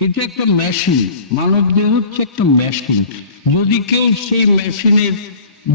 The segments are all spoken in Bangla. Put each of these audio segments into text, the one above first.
এটা একটা মেশিন, মানব দেহ হচ্ছে একটা মেশিন। যদি কেউ সেই মেশিনের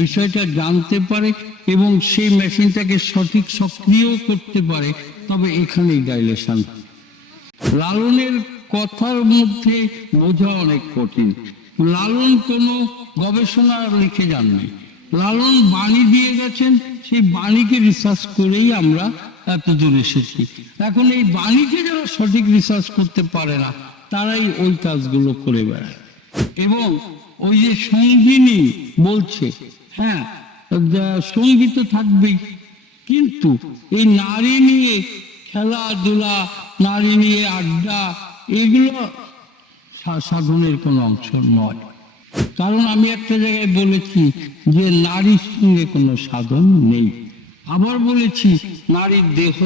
বিষয়টা জানতে পারে এবং সেই মেশিনটাকে সঠিক সক্রিয় করতে পারে, তবে এখানেই ডাইলেশন। লালনের কথার মধ্যে বোঝা অনেক কঠিন। লালন কোনো গবেষণা লিখে যাননি, লালন বাণী দিয়ে গেছেন, সেই বাণীকে রিসার্চ করেই আমরা এত দূর এসেছি। এখন এই বাণীকে যারা সঠিক রিসার্চ করতে পারে না, তারাই ওই কাজগুলো করে বেড়ায়। এবং ওই যে সঙ্গিনী বলছে, হ্যাঁ সঙ্গী তো থাকবেই, কিন্তু এই নারী নিয়ে খেলাধুলা, নারী নিয়ে আড্ডা, এগুলো সাধনের কোনো অংশ নয়। কারণ আমি একটা জায়গায় বলেছি যে নারীর সঙ্গে কোনো সাধন নেই। আবার বলেছি নারীর দেহ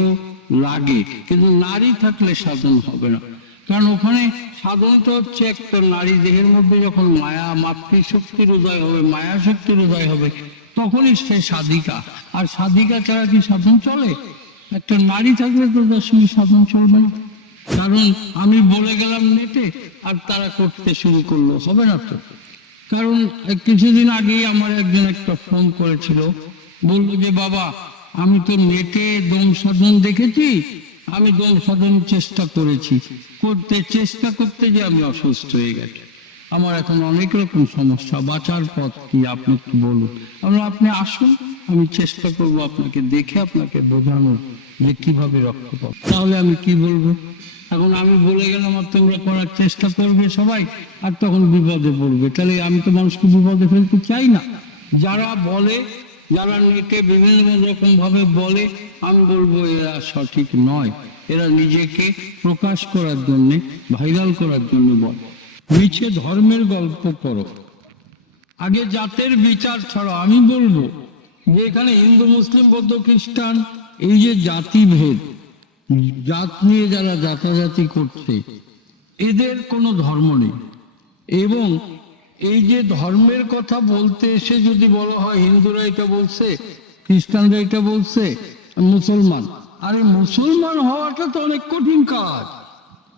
লাগে, কিন্তু নারী থাকলে সাধন হবে না। কারণ ওখানে সাধনটা হচ্ছে একটা নারী দেহের মধ্যে যখন মায়া, মাতৃশক্তির উদয় হবে, মায়া শক্তির উদয় হবে, তখনই সে সাধিকা। আর সাধিকা ছাড়া কি সাধন চলে? একটা নারী থাকলে তো তার সঙ্গে সাধন চলবে না। কারণ আমি বলে গেলাম নেটে আর তারা করতে শুরু করলো, হবে না তো। কারণ কিছুদিন আগেই আমার একজন একটা ফোন করেছিল, বললো যে বাবা আমি তো নেটে দম সাধন দেখেছি, আমি দম সাধন চেষ্টা করেছি, চেষ্টা করতে যে আমি অসুস্থ হয়ে গেছি, আমার এখন অনেক রকম সমস্যা, বাঁচার পথ কি আপনি কি বলুন। আপনি আসুন, আমি চেষ্টা করব আপনাকে দেখে আপনাকে বোঝানোর যে কিভাবে রক্ষা পাবো। তাহলে আমি কি বলবো? এখন আমি বলে গেলাম আর তোমরা করার চেষ্টা করবে সবাই, আর তখন বিপদে পড়বে। তাহলে আমি তো মানুষকে বিপদে ফেলতে চাই না। যারা বলে, যারা নেটে বিভিন্ন রকম ভাবে বলে, আমি বলবো এরা সঠিক নয়। এরা নিজেকে প্রকাশ করার জন্য, ভাইরাল করার জন্য বলে। মিছে ধর্মের গল্প করো, আগে জাতের বিচার ছাড়ো। আমি বলবো যে এখানে হিন্দু, মুসলিম, বৌদ্ধ, খ্রিস্টান, এই যে জাতিভেদ, জাত নিয়ে যারা জাতাজাতি করছে, এদের কোনো ধর্ম নেই। এবং এই যে ধর্মের কথা বলতে এসে যদি বলা হয় হিন্দুরা এটা বলছে, খ্রিস্টানরা এটা বলছে, মুসলমান, আরে মুসলমান হওয়াটা তো অনেক কঠিন কাজ,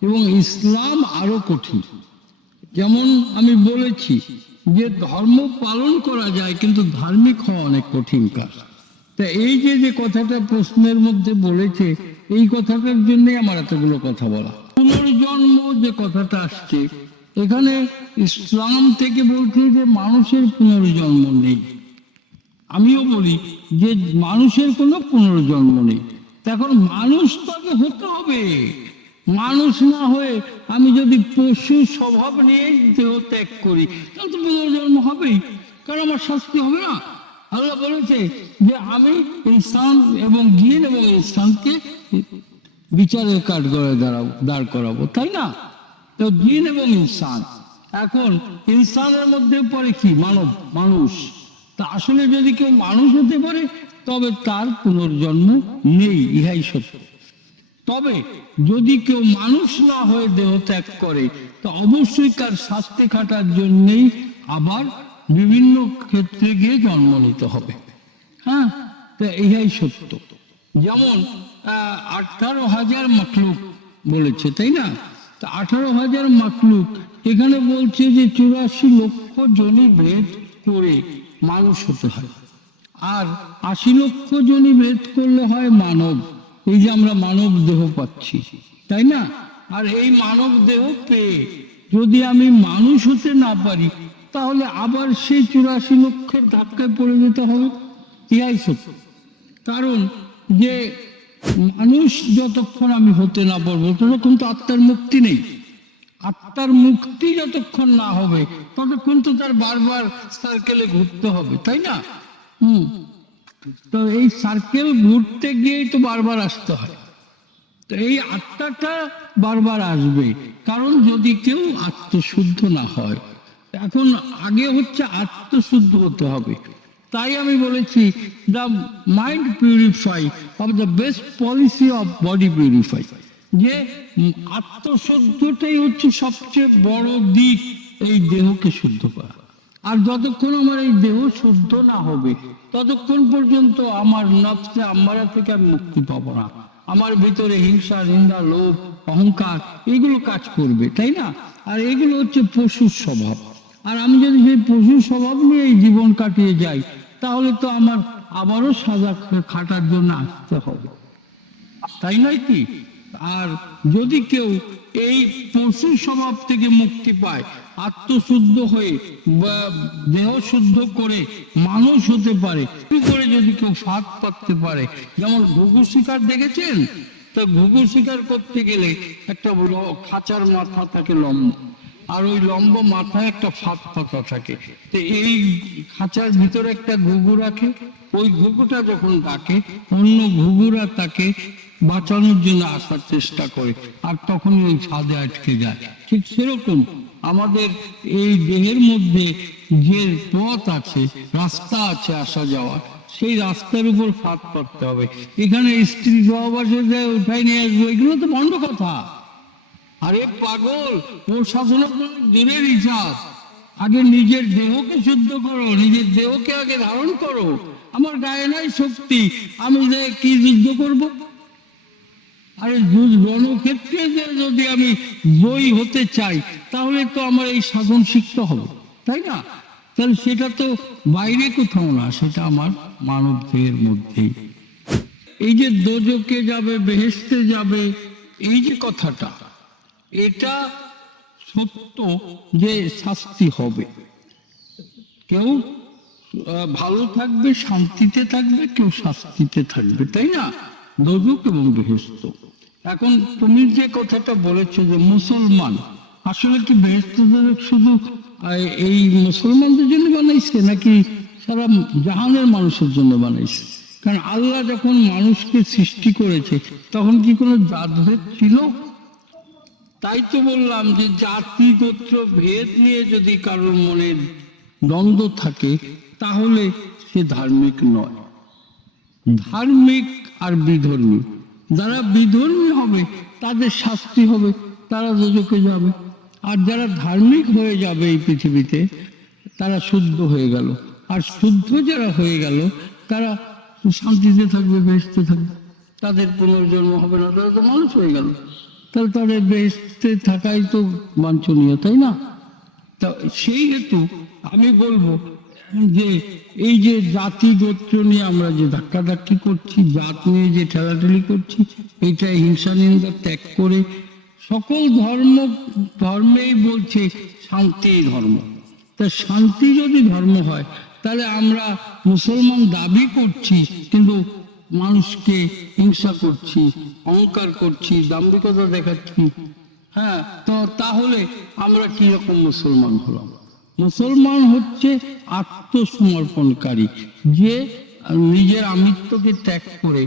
এবং ইসলাম আরো কঠিন। যেমন আমি বলেছি যে ধর্ম পালন করা যায়, কিন্তু ধার্মিক হওয়া অনেক কঠিন কাজ। তা এই যে কথাটা প্রশ্নের মধ্যে বলেছে, এই কথাটার জন্য আমার এতগুলো কথা বলা। পুনর্জন্ম যে কথাটা আসছে, এখানে ইসলাম থেকে বলছে যে মানুষের পুনর্জন্ম নেই। আমিও বলি যে মানুষের কোনো পুনর্জন্ম নেই। এখন মানুষ তাকে হতে হবে। মানুষ না হয়ে আমি যদি পশু স্বভাব নিয়ে দেহ ত্যাগ করি, তাহলে তো পুনর্জন্ম হবেই, কারণ আমার শাস্তি হবে না। আল্লাহ বলেছে যে আমি ইনসান এবং জিন এবং ইনসানকে বিচারের কাঠ গড়ে দাঁড় করাবো, তাই না? তো জিন এবং ইনসান, এখন ইনসানের মধ্যে পড়ে কি? মানব, মানুষ। তা আসলে যদি কেউ মানুষ হতে পারে, তবে তার পুনর্জন্ম নেই, ইহাই সত্য। তবে যদি কেউ মানুষ না হয়ে দেহ ত্যাগ করে, তো অবশ্যই তার শাস্তি খাটার জন্যেই আবার বিভিন্ন ক্ষেত্রে গিয়ে জন্ম নিতে হবে। হ্যাঁ, তো ইহাই সত্য। যেমন 18,000 মাখলুক বলেছে, তাই না? তা 18,000 মাখলুক, এখানে বলছে যে 84 লক্ষ জনি ভেদ করে মানুষ হতে হয়, আর 80 লক্ষ জনি ভেদ করলে হয় মানব। এই যে আমরা মানব দেহ পাচ্ছি, তাই না? আর এই মানব দেহ পেয়ে যদি আমি মানুষ হতে না পারি, তাহলে আবার সেই 84 লক্ষের ধাক্কায় পড়ে যেতে হবে। ইহাই সত্য। কারণ যে মানুষ যতক্ষণ আমি হতে না পারবো, ততক্ষণ তো আত্মার মুক্তি নেই। আত্মার মুক্তি যতক্ষণ না হবে, ততক্ষণ তো তার বারবার সার্কেলে ঘুরতে হবে, তাই না? তো এই সার্কেল ঘুরতে গিয়েই তো বারবার আসতে হয়। তো এই আত্মাটা বারবার আসবে, কারণ যদি কেউ আত্মশুদ্ধ না হয়। এখন আগে হচ্ছে আত্মশুদ্ধ হতে হবে। তাই আমি বলেছি the mind purify of the best policy of body purify, যে আত্মশুদ্ধটাই হচ্ছে সবচেয়ে বড় দিক এই দেহকে শুদ্ধ করা। আর যতক্ষণ আমার এই দেহ শুদ্ধ না হবে, ততক্ষণ পর্যন্ত আমার নফসে আম্মারা থেকে আমি মুক্তি পাবো না। আমার ভিতরে হিংসা, নিন্দা, লোভ, অহংকার এগুলো কাজ করবে, তাই না? আর এগুলো হচ্ছে পশুর স্বভাব। আর আমি যদি সেই পশুর স্বভাব নিয়ে এই জীবন কাটিয়ে যাই, তাহলে তো আমার আবারও সাজা খাটার জন্য আসতে হবে, তাই নয় কি? আর যদি কেউ এই পশু স্বভাব থেকে মুক্তি পায়, আত্মশুদ্ধ হয়ে বা দেহ শুদ্ধ করে মানুষ হতে পারে, কি করে যদি কেউ ফাঁদ পাততে পারে, যেমন ঘুঘু শিকার দেখেছেন? তা ঘুঘু শিকার করতে গেলে একটা খাঁচার মাথা থাকে লম্বা, আর ওই লম্বা মাথায় একটা ফাঁদ পাতা থাকে। তো এই খাঁচার ভিতরে একটা ঘুঘু রাখে, ওই ঘুঘুটা যখন ডাকে অন্য ঘুঘুরা তাকে বাঁচানোর জন্য আসার চেষ্টা করে, আর তখন ওই ফাঁদে আটকে যায়। ঠিক সেরকম আমাদের এই দেহের মধ্যে যে পথ আছে, রাস্তা আছে আসা যাওয়া, সেই রাস্তার উপর ফাঁদ পাততে হবে। এখানে স্ত্রী সহবাসে যায় ওঠাই নিয়ে আসবো, এগুলো তো বন্ধ কথা। আরে পাগল, প্রশাসনের দূরের হিসাব। আগে নিজের দেহকে শুদ্ধ করো, নিজের দেহকে আগে ধারণ করো। আমার গায়ে নাই শক্তি, আমি কি যুদ্ধ করব? আরে রণক্ষেত্রে যদি আমি জয়ী হতে চাই, তাহলে তো আমার এই সাধন শিখতে হবে, তাই না? তাহলে সেটা তো বাইরে কোথাও না, সেটা আমার মানব দেহের মধ্যেই। এই যে দোজকে যাবে, বেহেশতে যাবে, এই যে কথাটা, এটা সত্য যে শাস্তি হবে। কেউ ভালো থাকবে, শান্তিতে থাকবে, কেউ শাস্তিতে থাকবে, তাই না? দোজক এবং বেহেশত। এখন তুমি যে কথাটা বলেছো যে মুসলমান, আসলে কি বেহেশত দোজক শুধু এই মুসলমানদের জন্য বানাইছে, নাকি সারা জাহানের মানুষের জন্য বানাইছে? কারণ আল্লাহ যখন মানুষকে সৃষ্টি করেছে, তখন কি কোনো জাতভেদ ছিল? তাই তো বললাম যে জাতি গোত্র ভেদ নিয়ে যদি কারোর মনে দ্বন্দ্ব থাকে, তাহলে সে ধার্মিক নয়। ধার্মিক আর বিধর্মী, যারা বিধর্মী হবে তাদের শাস্তি হবে, তারা দোজখে যাবে। আর যারা ধার্মিক হয়ে যাবে এই পৃথিবীতে, তারা শুদ্ধ হয়ে গেল। আর শুদ্ধ যারা হয়ে গেল, তারা শান্তিতে থাকবে, বেহেশতে থাকবে, তাদের পুনর্জন্ম হবে না, তারা তো মানুষ হয়ে গেল। তাহলে তাদের বেহেশতে থাকাই তো বাঞ্ছনীয়, তাই না? তা সেই হেতু আমি বলবো যে এই যে জাতি গোত্র নিয়ে আমরা যে ধাক্কাধাক্কি করছি, জাত নিয়ে যে ঠেলাঠেলি করছি, এইটা হিংসা নিন্দা ত্যাগ করে সকল ধর্মেই বলছে শান্তি ধর্ম। তা শান্তি যদি ধর্ম হয়, তাহলে আমরা মুসলমান দাবি করছি, কিন্তু মানুষকে হিংসা করছি, অহংকার করছি, দাম্ভিকতা দেখাচ্ছি। হ্যাঁ, তো তাহলে আমরা কি রকম মুসলমান হলাম? মুসলমান হচ্ছে আত্মসমর্পণকারী, যে নিজের আমিত্বকে ত্যাগ করে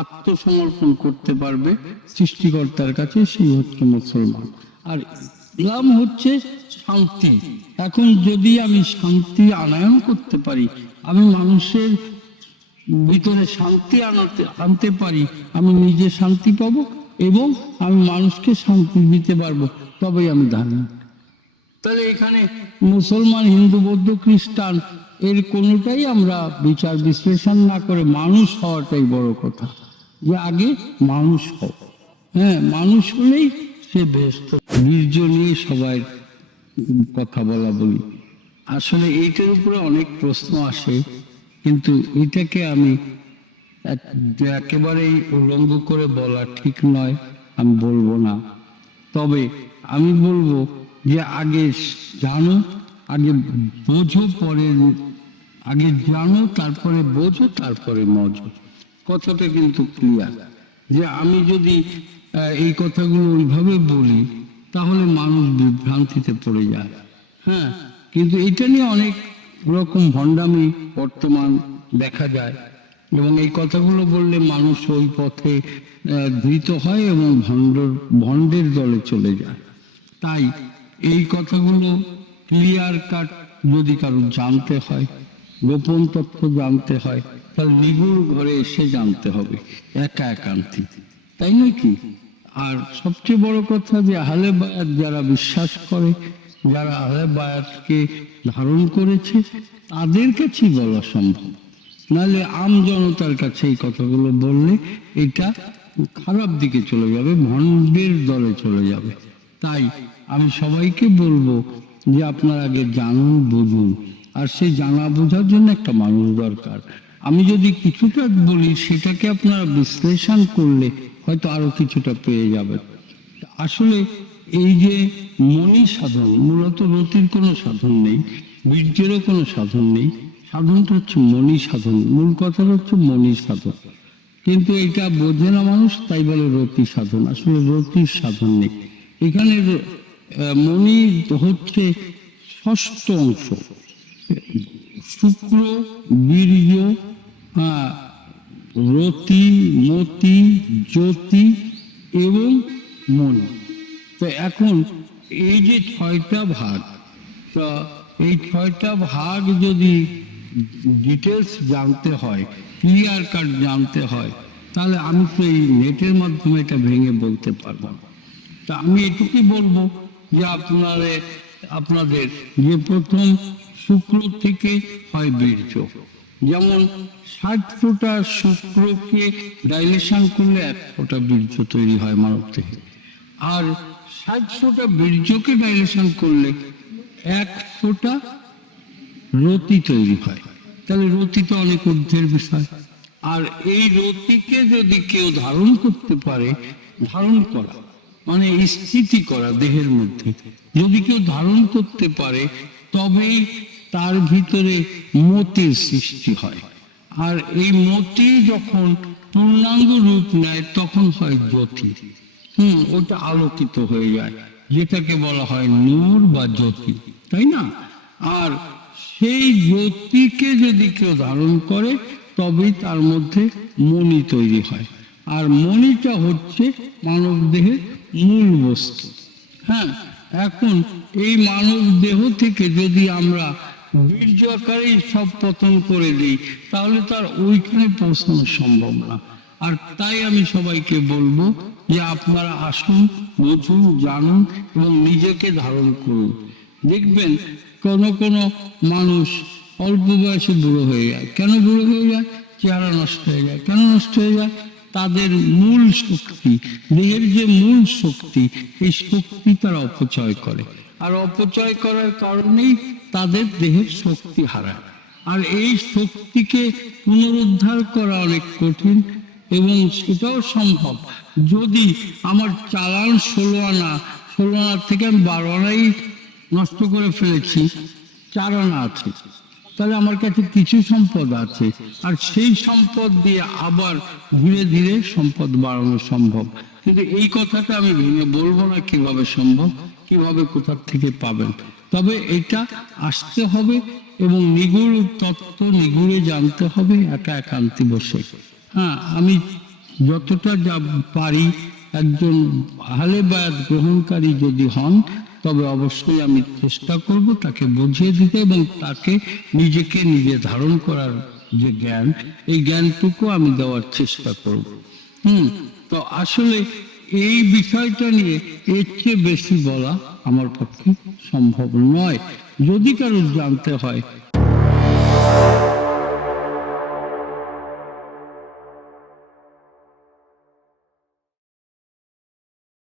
আত্মসমর্পণ করতে পারবে সৃষ্টিকর্তার কাছে, সেই হচ্ছে মুসলমান। আর ইসলাম হচ্ছে শান্তি। এখন যদি আমি শান্তি আনয়ন করতে পারি, আমি মানুষের ভিতরে শান্তি আনতে পারি, আমি নিজে শান্তি পাবো এবং আমি মানুষকে শান্তি দিতে পারবো, তবেই আমি ধার্মিক। তাহলে এখানে মুসলমান, হিন্দু, বৌদ্ধ, খ্রিস্টান এর কোনোটাই আমরা বিচার বিশ্লেষণ না করে মানুষ হওয়াটাই বড় কথা, যে আগে মানুষ হও। হ্যাঁ, মানুষ হলেই সে বেহেশত। বীর্য নিয়ে সবাই কথা বলি, আসলে এইটার উপরে অনেক প্রশ্ন আসে, কিন্তু এটাকে আমি একেবারেই উল্লঙ্ঘ করে বলা ঠিক নয়, আমি বলবো না। তবে আমি বলবো যে আগে জানো, আগে বোঝো, পরে আগে জানো, তারপরে বোঝো, তারপরে মজো। কথাটা কিন্তু ক্লিয়ার। যে আমি যদি এই কথাগুলো ওইভাবে বলি, তাহলে মানুষ বিভ্রান্তিতে পড়ে যায়। হ্যাঁ, কিন্তু এটা নিয়ে অনেক রকম ভণ্ডামি বর্তমান দেখা যায়, এবং এই কথাগুলো বললে মানুষ ওই পথে ধৃত হয় এবং ভণ্ডের দলে চলে যায়। তাই এই কথাগুলো ক্লিয়ার কাট যদি কারো জানতে হয়, গোপন তথ্য জানতে হয়, তাহলে নিগুড় ঘরে এসে জানতে হবে, একা একান্তি, তাই নাকি? আর সবচেয়ে বড় কথা যে আহলে বায়াত যারা বিশ্বাস করে, যারা আহলে বায়াতকে ধারণ করেছে, তাদের কাছেই বলা সম্ভব। নাহলে আম জনতার কাছে এই কথাগুলো বললে এটা খারাপ দিকে চলে যাবে, ভণ্ডের দলে চলে যাবে। তাই আমি সবাইকে বলবো যে আপনারা আগে জানুন, বুঝুন, আর সেই জানা বোঝার জন্য একটা মানুষ দরকার। আমি যদি কিছুটা বলি সেটাকে আপনারা বিশ্লেষণ করলে হয়তো আরো কিছুটা পেয়ে যাবেন। আসলে এই যে মনি সাধন, মূলত রতির কোনো সাধন নেই, বীর্যেরও কোনো সাধন নেই, সাধনটা হচ্ছে মনি সাধন, মূল কথাটা হচ্ছে মনি সাধন। কিন্তু এটা বোঝে না মানুষ, তাই বলে রতি সাধন। আসলে রতির সাধন নেই এখানে। মনি হচ্ছে ষষ্ঠ অংশ, শুক্র, বীর্য, রতি, মতি, জ্যোতি এবং মনি। তো এখন এই যে ছয়টা ভাগ, তো এই ছয়টা ভাগ যদি ডিটেলস জানতে হয়, ক্লিয়ার কাট জানতে হয়, তাহলে আমি তো এই নেটের মাধ্যমে এটা ভেঙে বলতে পারবো না। তা আমি এটুকুই বলবো যে আপনাদের যে প্রথম শুক্র থেকে হয় বীর্য, যেমন 60 ফোঁটা শুক্রকে ডাইলেশন করলে 1 ফোঁটা বীর্য তৈরি হয় মানব থেকে, আর 60 ফোঁটা বীর্যকে ডাইলেশন করলে 1 ফোঁটা রতি তৈরি হয়। তাহলে রতি তো অনেক ঊর্ধ্বের বিষয়। আর এই রতিকে যদি কেউ ধারণ করতে পারে, ধারণ করা মানে স্থিতি করা দেহের মধ্যে, যদি কেউ ধারণ করতে পারে তবেই তার ভিতরে মতির সৃষ্টি হয়। আর এই মতি যখন পূর্ণাঙ্গ রূপ নেয় তখন হয় জ্যোতি। ওটা আলোকিত হয়ে যায়, যেটাকে বলা হয় নূর বা জ্যোতি, তাই না? আর সেই জ্যোতিকে যদি কেউ ধারণ করে তবেই তার মধ্যে মণি তৈরি হয়। আর মণিটা হচ্ছে মানব দেহের মূল বস্তু। হ্যাঁ, এখন এই মানব দেহ থেকে যদি আমরা বীর্য আকারেই সব পতন করে দিই, তাহলে তার ওইখানে পৌঁছানো সম্ভব না। আর তাই আমি সবাইকে বলবো যে আপনারা আসুন, বুঝুন, জানুন এবং নিজেকে ধারণ করুন। দেখবেন কোন মানুষ অল্প বয়সে বুড়ো হয়ে যায়। কেন বুড়ো হয়ে যায়? চেহারা নষ্ট হয়ে যায়। কেন নষ্ট হয়ে যায়? তাদের মূল শক্তি, দেহের যে মূল শক্তি, এই শক্তি তারা অপচয় করে, আর অপচয় করার কারণেই তাদের দেহের শক্তি হারায়। আর এই শক্তিকে পুনরুদ্ধার করা অনেক কঠিন, এবং সেটাও সম্ভব যদি আমার চালান 16 আনা, 16 আনার থেকে আমি 12 আনাই নষ্ট করে ফেলেছি, 4 আনা আছে, তাহলে আমার কাছে কিছু সম্পদ আছে, আর সেই সম্পদ দিয়ে আবার ধীরে ধীরে সম্পদ বাড়ানো সম্ভব। কিন্তু এই কথাটা আমি ভেঙে বলবো না কিভাবে সম্ভব, কিভাবে কোথা থেকে পাবেন। তবে এটা আসতে হবে এবং নিগুড় তত্ত্ব নিগুড়ে জানতে হবে একান্তে বসে। হ্যাঁ, আমি যতটা যা পারি, একজন আহলে বায়াত গ্রহণকারী যদি হন তবে অবশ্যই আমি চেষ্টা করব তাকে বুঝিয়ে দিতে এবং তাকে নিজেকে নিজে ধারণ করার যে জ্ঞান, এই জ্ঞানটুকু আমি দেওয়ার চেষ্টা করব। তো আসলে এই বিষয়টা নিয়ে এর চেয়ে বেশি বলা আমার পক্ষে সম্ভব নয়। যদি কারো জানতে হয়